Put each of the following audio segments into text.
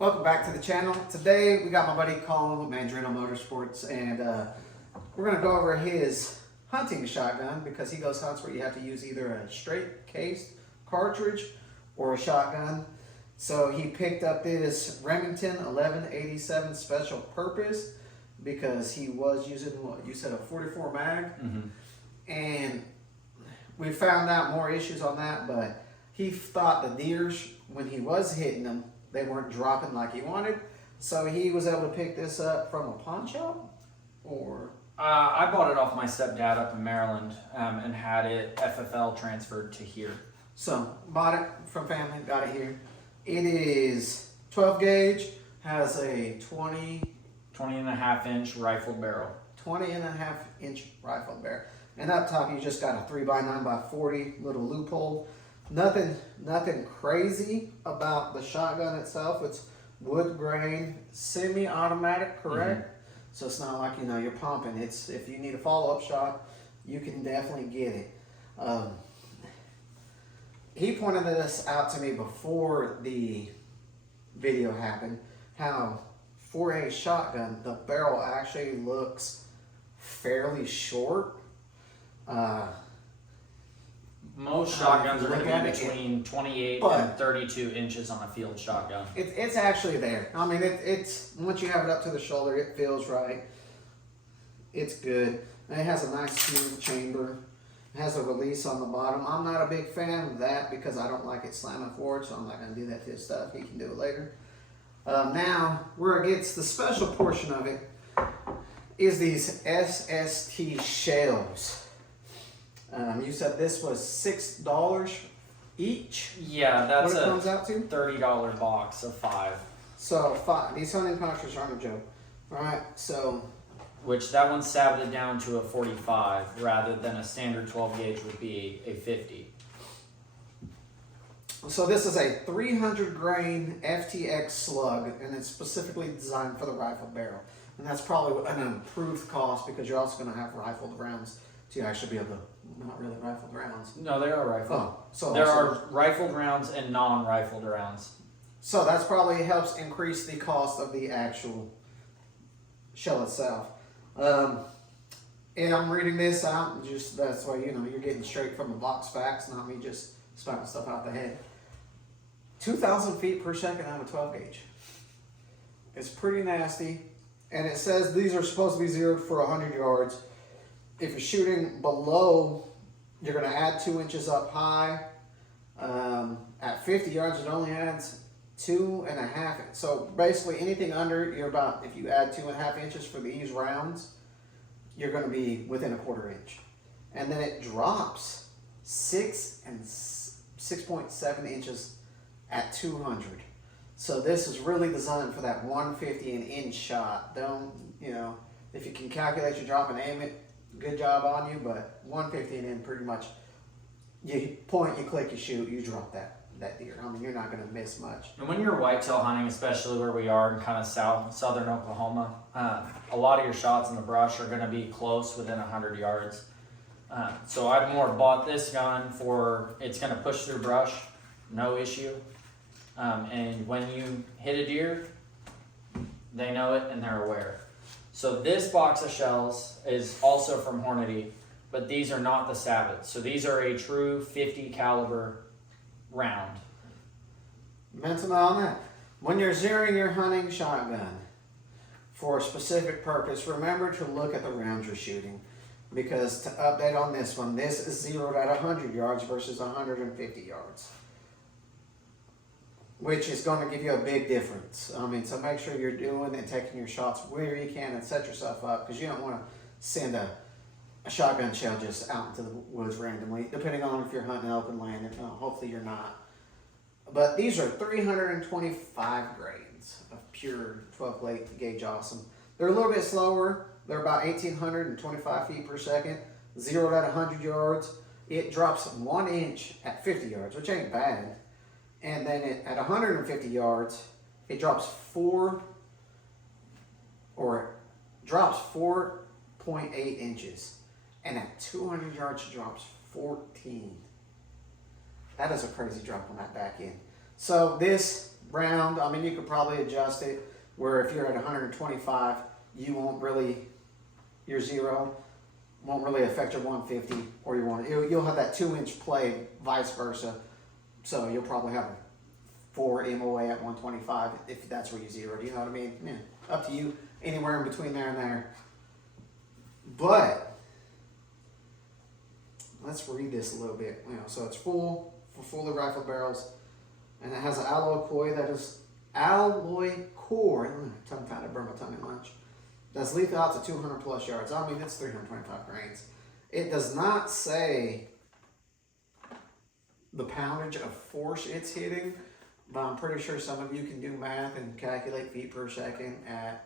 Welcome back to the channel. Today we got my buddy Colin with Mandrino Motorsports, and we're going to go over his hunting shotgun because he goes hunts where you have to use either a straight cased cartridge or a shotgun. So he picked up this Remington 1187 special purpose because he was using, what you said, a 44 mag. And we found out more issues on that, but he thought the deers, when he was hitting them, they weren't dropping like he wanted. So he was able to pick this up from a pawn shop, or? I bought it off my stepdad up in Maryland and had it FFL transferred to here. So bought it from family, got it here. It is 12 gauge, has a 20 and a half inch rifled barrel. 20 and a half inch rifled barrel. And up top you just got a 3x9x40 little loophole. Nothing crazy about the shotgun itself. It's wood grain, semi-automatic, correct? So it's not like, you're pumping. It's, if you need a follow-up shot, you can definitely get it. He pointed this out to me before the video happened, how for a shotgun, the barrel actually looks fairly short. Most shotguns are going to be between 28 and 32 inches on a field shotgun. It's actually there. I mean, it's once you have it up to the shoulder, it feels right. It's good. And it has a nice smooth chamber. It has a release on the bottom. I'm not a big fan of that because I don't like it slamming forward, so I'm not going to do that to his stuff. He can do it later. Now, where it gets the special portion of it is these SST shells. You said this was $6 each? Yeah, that's what it comes out to? $30 box of 5. So 5. These hunting cartridges aren't a joke. Alright, so... Which that one's sabbated down to a 45 rather than a standard 12 gauge would be a 50. So this is a 300 grain FTX slug, and it's specifically designed for the rifle barrel. And that's probably an improved cost because you're also going to have rifled rounds to actually be able to, not really rifled rounds. No, they are rifled. Oh, so there are rifled rounds and non-rifled rounds. So that's probably helps increase the cost of the actual shell itself. And I'm reading this out, just that's why, you're getting straight from the box facts, not me just spouting stuff out the head. 2,000 feet per second out of a 12 gauge. It's pretty nasty. And it says these are supposed to be zeroed for 100 yards. If you're shooting below, you're going to add 2 inches up high. At 50 yards, it only adds 2.5. So basically anything under, you're about, if you add 2.5 inches for these rounds, you're going to be within a 1/4 inch. And then it drops 6 and 6.7 inches at 200. So this is really designed for that 150 an inch shot. Don't, if you can calculate your drop and aim it, good job on you, but 150 and in, pretty much, you point, you click, you shoot, you drop that deer. I mean, you're not going to miss much. And when you're whitetail hunting, especially where we are in kind of southern Oklahoma, a lot of your shots in the brush are going to be close, within 100 yards. So I've more bought this gun for, it's going to push through brush, no issue. And when you hit a deer, they know it and they're aware. So this box of shells is also from Hornady, but these are not the Sabbath. So these are a true 50 caliber round. Mental on that. When you're zeroing your hunting shotgun for a specific purpose, remember to look at the rounds you're shooting. Because to update on this one, this is zeroed at 100 yards versus 150 yards. Which is going to give you a big difference. I mean, so make sure you're doing and taking your shots where you can and set yourself up, because you don't want to send a shotgun shell just out into the woods randomly, depending on if you're hunting open land. And hopefully you're not. But these are 325 grains of pure 12 gauge awesome. They're a little bit slower. They're about 1,825 feet per second, zeroed at 100 yards. It drops 1 inch at 50 yards, which ain't bad. And then at 150 yards, it drops 4.8 inches. And at 200 yards, it drops 14. That is a crazy drop on that back end. So this round. I mean, you could probably adjust it where if you're at 125, you won't really, your zero won't really affect your 150 or your one. You'll have that 2-inch play, vice versa. So you'll probably have a 4 MOA at 125 if that's where you zero. Do you know what I mean? Yeah, up to you. Anywhere in between there and there. But let's read this a little bit. You know, so it's fully rifled barrels, and it has an alloy core that is tongue tied, I burned my tongue at lunch. That's lethal out to 200 plus yards. I mean, it's 325 grains. It does not say the poundage of force it's hitting, but I'm pretty sure some of you can do math and calculate feet per second at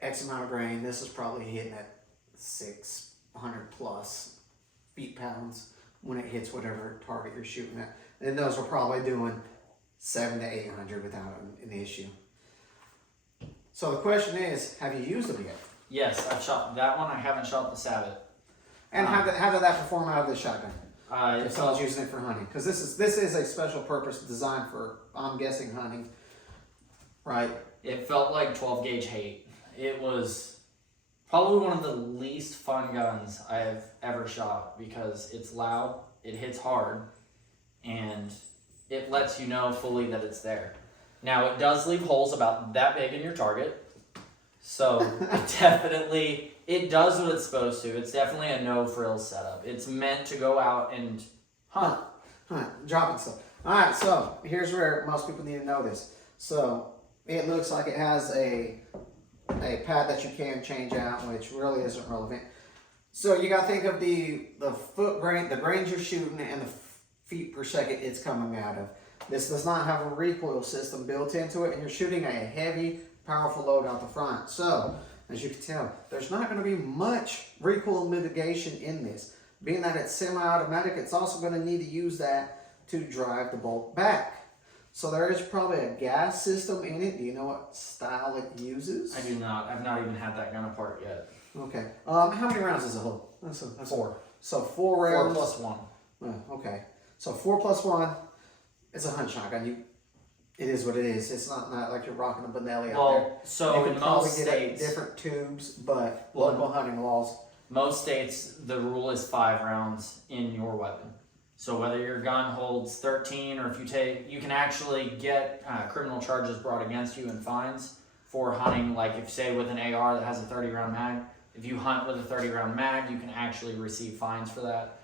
X amount of grain. This is probably hitting at 600 plus feet-pounds when it hits whatever target you're shooting at. And those are probably doing 700 to 800 without an issue. So the question is, have you used them yet? Yes, I've shot that one. I haven't shot the Sabbath. And how did that perform out of the shotgun? It If someone's using it for hunting, because this is a special purpose designed for, I'm guessing, hunting, right? It felt like 12 gauge hate. It was probably one of the least fun guns I've ever shot because it's loud, it hits hard, and it lets you know fully that it's there. Now, it does leave holes about that big in your target, so it does what it's supposed to. It's definitely a no-frills setup. It's meant to go out and hunt. Dropping stuff. All right, so here's where most people need to know this. So it looks like it has a pad that you can change out, which really isn't relevant. So you got to think of the foot grain, the grains you're shooting, and the feet per second it's coming out of. This does not have a recoil system built into it, and you're shooting a heavy, powerful load out the front. So, as you can tell, there's not going to be much recoil mitigation in this. Being that it's semi-automatic, it's also going to need to use that to drive the bolt back. So there is probably a gas system in it. Do you know what style it uses? I do not. I've not even had that gun apart yet. Okay. How many rounds does it hold? That's 4. So 4 rounds. 4 plus 1. Okay. So 4 plus 1. It's a hunt shotgun. It is what it is. It's not like you're rocking a Benelli out there. So in most get states, different tubes, but local hunting laws. most states, the rule is 5 rounds in your weapon. So whether your gun holds 13 or if you can actually get criminal charges brought against you and fines for hunting, like if say with an AR that has a 30 round mag, if you hunt with a 30 round mag, you can actually receive fines for that.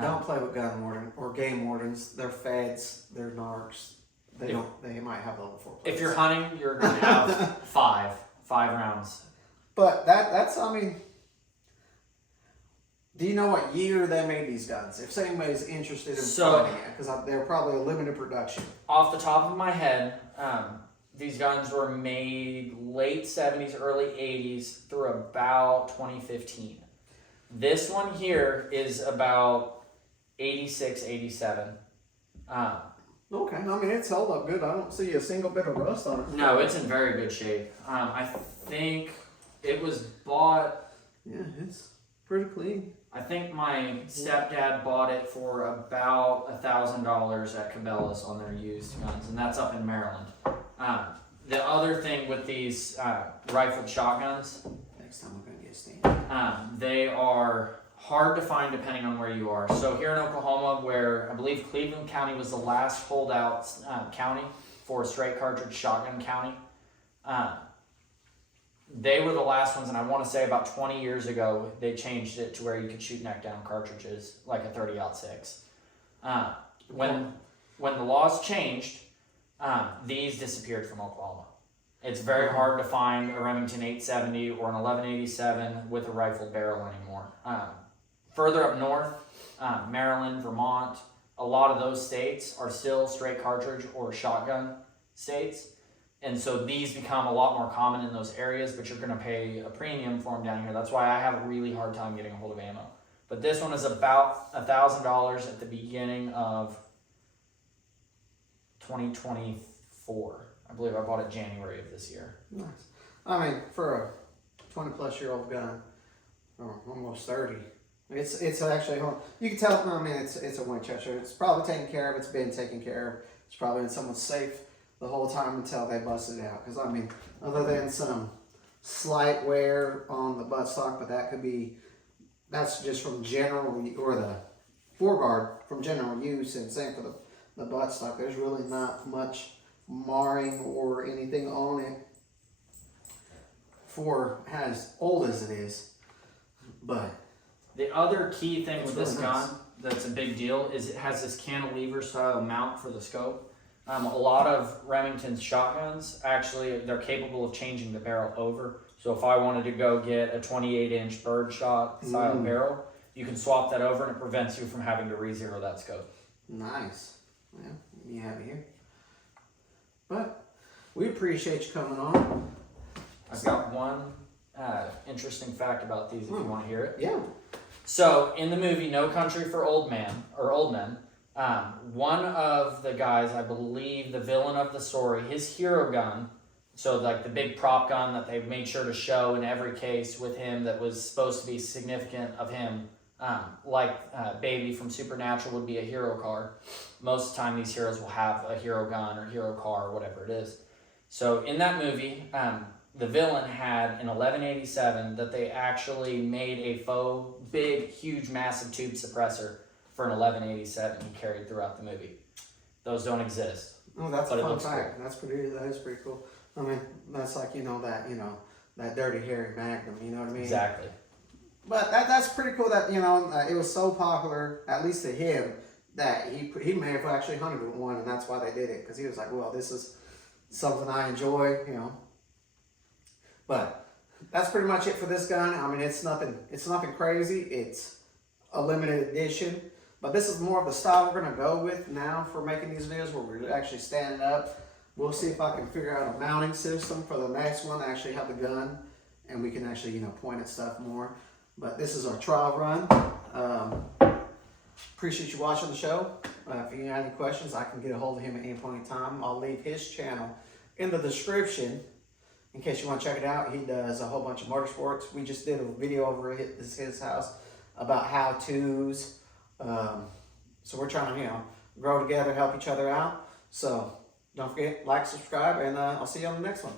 Don't play with gun warden or game wardens. They're feds. They're narcs. They might have level 4 plates. If you're hunting, you're going to have 5 rounds. But that's, I mean, do you know what year they made these guns? If anybody's interested in finding it, because they're probably a limited production. Off the top of my head, these guns were made late 70s, early 80s through about 2015. This one here is about 86, 87. Okay, I mean, it's held up good. I don't see a single bit of rust on it. No, it's in very good shape. I think it was bought... Yeah, it's pretty clean. I think my stepdad bought it for about $1,000 at Cabela's on their used guns, and that's up in Maryland. The other thing with these rifled shotguns, Next time we're gonna get a stand. they are hard to find depending on where you are. So here in Oklahoma, where I believe Cleveland County was the last holdout county for straight cartridge shotgun county, they were the last ones, and I want to say about 20 years ago, they changed it to where you could shoot neck down cartridges like a 30-06. When the laws changed, these disappeared from Oklahoma. It's very hard to find a Remington 870 or an 1187 with a rifled barrel anymore. Further up north, Maryland, Vermont, a lot of those states are still straight cartridge or shotgun states. And so these become a lot more common in those areas, but you're going to pay a premium for them down here. That's why I have a really hard time getting a hold of ammo. But this one is about $1,000 at the beginning of 2024. I believe I bought it January of this year. Nice. I mean, for a 20-plus-year-old gun, or almost 30, it's actually home. You can tell. I mean, it's a Winchester. It's probably taken care of. It's been taken care of. It's probably in someone's safe. the whole time until they busted it out. Because I mean, other than some slight wear on the buttstock, but that's just from general, or the foreguard from general use, and same for the buttstock. There's really not much marring or anything on it for as old as it is. But the other key thing it's with this really nice. gun that's a big deal is it has this cantilever style mount for the scope. A lot of Remington's shotguns, actually, they're capable of changing the barrel over. So if I wanted to go get a 28-inch birdshot style barrel, you can swap that over, and it prevents you from having to re-zero that scope. Nice. Yeah, you have it here. But we appreciate you coming on. I've got one interesting fact about these if you want to hear it. Yeah. So in the movie No Country for Old Men, one of the guys, I believe the villain of the story, his hero gun, so like the big prop gun that they made sure to show in every case with him that was supposed to be significant of him, Baby from Supernatural would be a hero car. Most of the time these heroes will have a hero gun or hero car or whatever it is. So in that movie, the villain had an 1187 that they actually made a faux, big, huge, massive tube suppressor for an 1187 he carried throughout the movie. Those don't exist. Oh, that's But a it fun looks fact. That is pretty cool. I mean, that's like, that Dirty Harry Magnum, you know what I mean? Exactly. But that's pretty cool that, it was so popular, at least to him, that he may have actually hunted with one, and that's why they did it. Because he was like, well, this is something I enjoy, But that's pretty much it for this gun. I mean, it's nothing crazy. It's a limited edition. But this is more of the style we're going to go with now for making these videos, where we're actually standing up. We'll see if I can figure out a mounting system for the next one to actually have the gun, and we can actually, point at stuff more. But this is our trial run. Appreciate you watching the show. If you have any questions, I can get a hold of him at any point in time. I'll leave his channel in the description in case you want to check it out. He does a whole bunch of motorsports. We just did a video over at his house about how-tos. So we're trying to, grow together, help each other out. So don't forget, like, subscribe, and I'll see you on the next one.